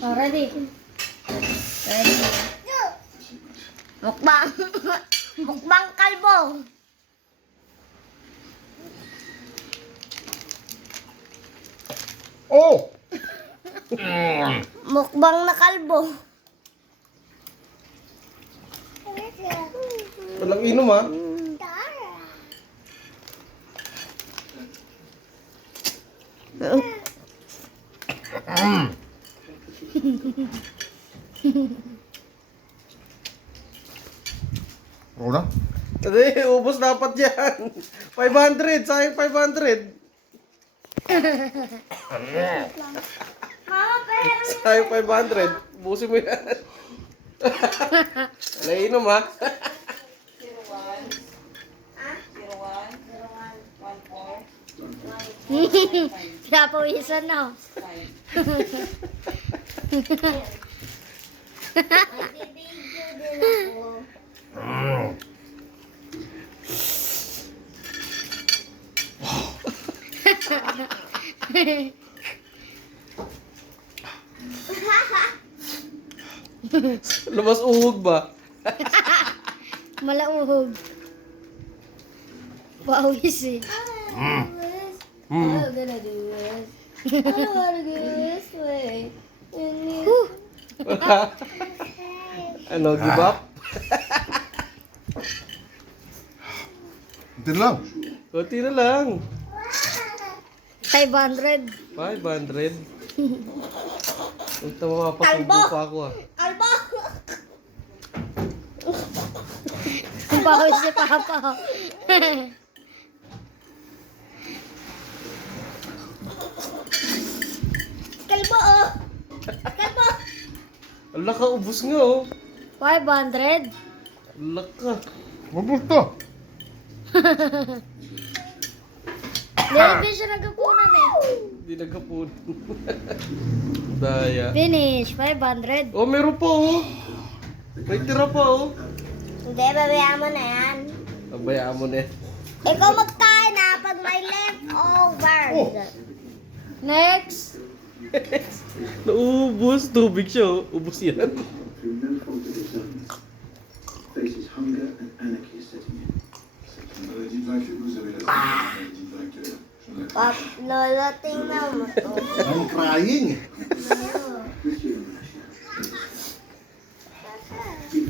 Oh, ready? Ready. Mukbang. Mukbang kalbo. Oh! Mukbang na kalbo. Walang inom ha. Udah? Hindi, ubos dapat yan. 500, sayang 500. Mama, pero... Sayang 500. Ubusin mo yan. Walang inom ha. 01, 14, Pinapawisan na. Labas uhog ba? Malauhog. Pawis eh. I'm gonna do this. I don't wanna go this way. Ano, give up? Ito lang. Kunti na lang. 500. 500. Ito mapapasubo pa ako ah. Albo! Ang pawis si Papa. Kalbo oh! Kalbo! Ala ka, ubos nga oh. 500? Ala ka. Mabos to. Hindi siya nagkapunan eh. Hindi nagkapun. Daya. Finish, 500. Oh, meron pa oh. May tira pa oh. Hindi, babayaan mo na yan. Abayaan mo na eh. Ikaw magkain ha pag may leftovers. Oh. Next. Naubos. Tubig siya oh. Ubos yan. through no fault of his own, faces hunger and anarchy setting in. Pap, lolo, tingnan mo to. I'm crying.